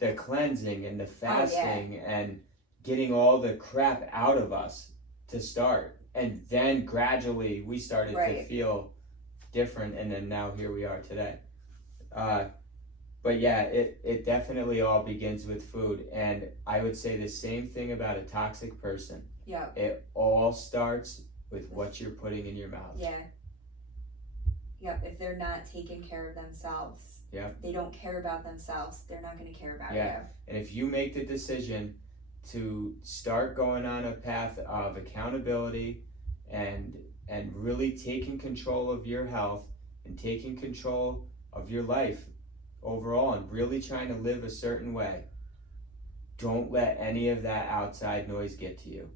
the cleansing and the fasting and getting all the crap out of us to start. And then gradually we started to feel different, and then now here we are today. But yeah, it definitely all begins with food. And I would say the same thing about a toxic person. Yeah. It all starts with what you're putting in your mouth. Yeah. Yep. If they're not taking care of themselves, they don't care about themselves, they're not going to care about you. And if you make the decision to start going on a path of accountability and really taking control of your health and taking control of your life overall and really trying to live a certain way, don't let any of that outside noise get to you.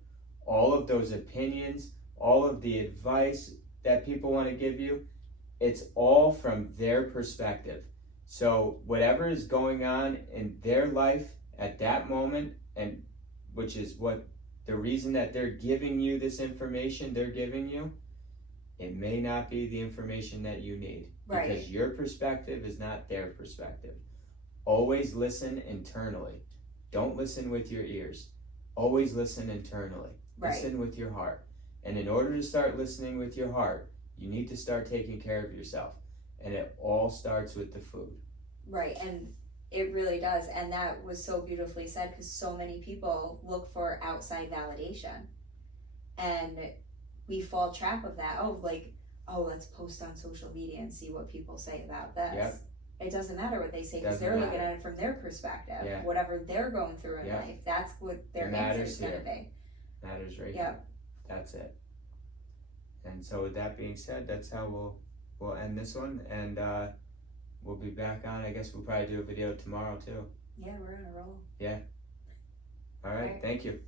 All of those opinions, all of the advice that people want to give you, it's all from their perspective. So whatever is going on in their life at that moment, and which is what the reason that they're giving you this information they're giving you, it may not be the information that you need. Because your perspective is not their perspective. Always listen internally. Don't listen with your ears. Always listen internally. Listen with your heart. And in order to start listening with your heart, you need to start taking care of yourself. And it all starts with the food. Right, and it really does. And that was so beautifully said, because so many people look for outside validation. And we fall trap of that. Let's post on social media and see what people say about this. Yep. It doesn't matter what they say because they're looking at it from their perspective. Yeah. Whatever they're going through in life, that's what their answer is going to be. Matters right here. That's it. And so with that being said, that's how we'll end this one, and we'll be back on. I guess we'll probably do a video tomorrow too. Yeah, we're on a roll. Yeah. All right. Thank you.